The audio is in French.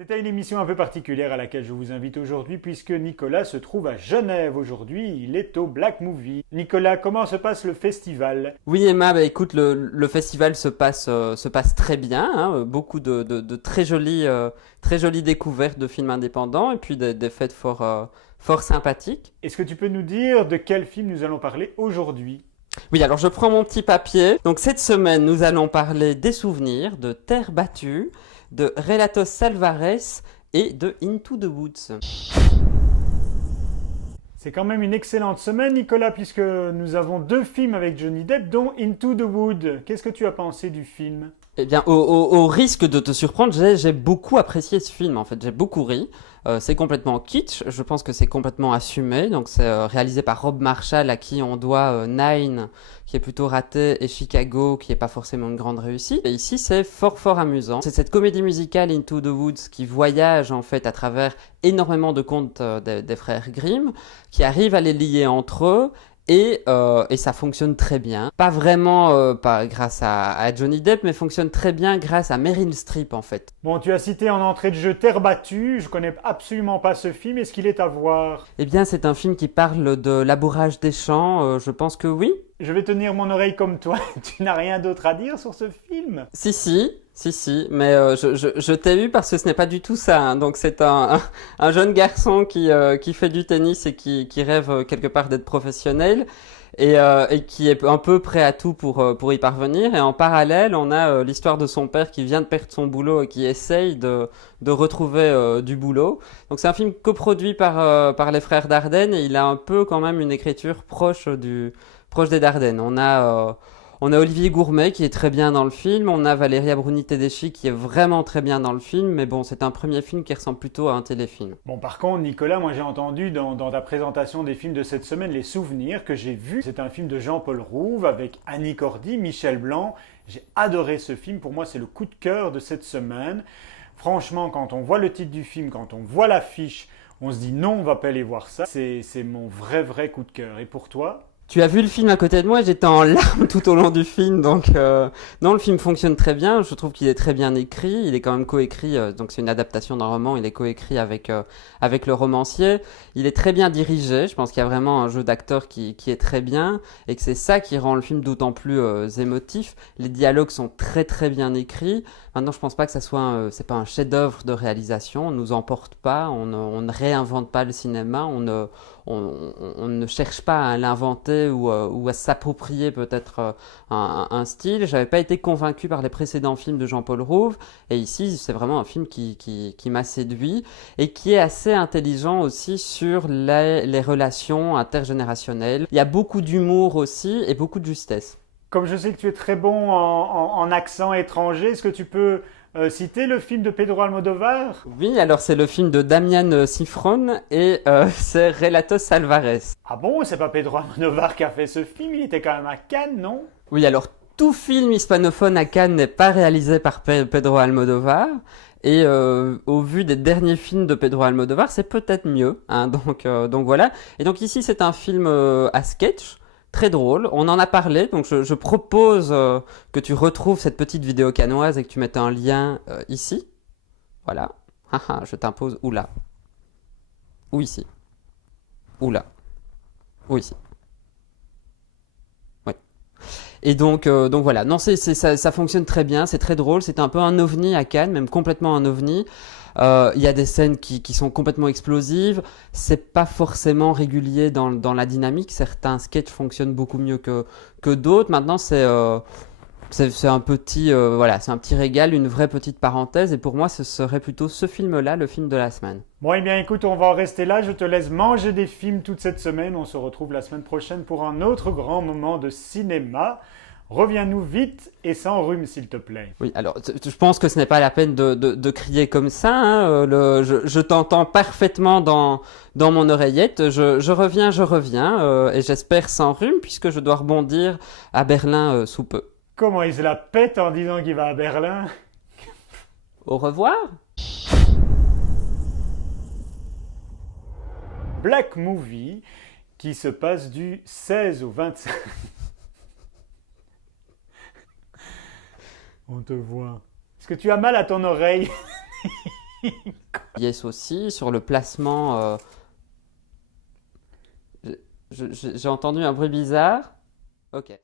C'était une émission un peu particulière à laquelle je vous invite aujourd'hui puisque Nicolas se trouve à Genève aujourd'hui, il est au Black Movie. Nicolas, comment se passe le festival? Oui Emma, bah écoute, le festival se passe très bien, hein, beaucoup de très jolies découvertes de films indépendants et puis des fêtes fort sympathiques. Est-ce que tu peux nous dire de quel film nous allons parler aujourd'hui? Oui, alors je prends mon petit papier. Donc cette semaine, nous allons parler des souvenirs, de Terre battue, de Relatos Alvarez et de Into the Woods. C'est quand même une excellente semaine, Nicolas, puisque nous avons deux films avec Johnny Depp, dont Into the Wood. Qu'est-ce que tu as pensé du film? Eh bien, au risque de te surprendre, j'ai beaucoup apprécié ce film, en fait, j'ai beaucoup ri. C'est complètement kitsch, je pense que c'est complètement assumé. Donc c'est réalisé par Rob Marshall, à qui on doit Nine, qui est plutôt raté, et Chicago, qui est pas forcément une grande réussite. Et ici, c'est fort amusant. C'est cette comédie musicale Into the Woods qui voyage en fait à travers énormément de contes des frères Grimm, qui arrive à les lier entre eux. Et ça fonctionne très bien. Pas vraiment pas grâce à Johnny Depp, mais fonctionne très bien grâce à Meryl Streep en fait. Bon, tu as cité en entrée de jeu Terre battue, je connais absolument pas ce film, est-ce qu'il est à voir? Eh bien, c'est un film qui parle de labourage des champs, je pense que oui. Je vais tenir mon oreille comme toi, tu n'as rien d'autre à dire sur ce film? Si, mais je t'ai eu parce que ce n'est pas du tout ça, hein. Donc c'est un jeune garçon qui fait du tennis et qui rêve quelque part d'être professionnel et qui est un peu prêt à tout pour y parvenir. Et en parallèle, on a l'histoire de son père qui vient de perdre son boulot et qui essaye de retrouver du boulot. Donc c'est un film coproduit par les frères Dardenne et il a un peu quand même une écriture proche des Dardennes. On a Olivier Gourmet qui est très bien dans le film, on a Valeria Bruni Tedeschi qui est vraiment très bien dans le film, mais bon, c'est un premier film qui ressemble plutôt à un téléfilm. Bon, par contre, Nicolas, moi j'ai entendu dans ta présentation des films de cette semaine les souvenirs que j'ai vus. C'est un film de Jean-Paul Rouve avec Annie Cordy, Michel Blanc. J'ai adoré ce film, pour moi c'est le coup de cœur de cette semaine. Franchement, quand on voit le titre du film, quand on voit l'affiche, on se dit non, on va pas aller voir ça. C'est mon vrai coup de cœur. Et pour toi? Tu as vu le film à côté de moi, j'étais en larmes tout au long du film, donc non, le film fonctionne très bien, je trouve qu'il est très bien écrit, il est quand même coécrit, donc c'est une adaptation d'un roman, il est coécrit avec le romancier, il est très bien dirigé, je pense qu'il y a vraiment un jeu d'acteur qui est très bien, et que c'est ça qui rend le film d'autant plus émotif, les dialogues sont très bien écrits, maintenant je pense pas que ça soit c'est pas un chef-d'œuvre de réalisation, on nous emporte pas, on ne réinvente pas le cinéma, on ne cherche pas à l'inventer ou à s'approprier peut-être un style. J'avais pas été convaincu par les précédents films de Jean-Paul Rouve et ici c'est vraiment un film qui m'a séduit et qui est assez intelligent aussi sur les relations intergénérationnelles. Il y a beaucoup d'humour aussi et beaucoup de justesse. Comme je sais que tu es très bon en accent étranger, est-ce que tu peux citer le film de Pedro Almodovar? Oui, alors c'est le film de Damian Sifron et c'est Relatos Alvarez. Ah bon, c'est pas Pedro Almodovar qui a fait ce film, il était quand même à Cannes, non? Oui, alors tout film hispanophone à Cannes n'est pas réalisé par Pedro Almodovar. Et au vu des derniers films de Pedro Almodovar, c'est peut-être mieux, hein, donc voilà. Et donc ici, c'est un film à sketch, très drôle. On en a parlé, donc je propose que tu retrouves cette petite vidéo canoise et que tu mettes un lien ici. Voilà. Haha, je t'impose ou là, ou ici, ou là, ou ici. Oui. Et donc voilà, non, ça fonctionne très bien, c'est très drôle, c'est un peu un ovni à Cannes, même complètement un ovni. Il y a des scènes qui sont complètement explosives, c'est pas forcément régulier dans la dynamique, certains sketchs fonctionnent beaucoup mieux que d'autres. Maintenant, c'est un petit, voilà, c'est un petit régal, une vraie petite parenthèse, et pour moi, ce serait plutôt ce film-là, le film de la semaine. Bon, eh bien écoute, on va en rester là, je te laisse manger des films toute cette semaine, on se retrouve la semaine prochaine pour un autre grand moment de cinéma. Reviens-nous vite et sans rhume, s'il te plaît. Oui, alors je pense que ce n'est pas la peine de crier comme ça, hein, je t'entends parfaitement dans mon oreillette, je reviens, et j'espère sans rhume, puisque je dois rebondir à Berlin sous peu. Comment il se la pète en disant qu'il va à Berlin? Au revoir. Black Movie, qui se passe du 16 au 25... On te voit. Est-ce que tu as mal à ton oreille? Yes aussi, sur le placement. J'ai entendu un bruit bizarre. Ok.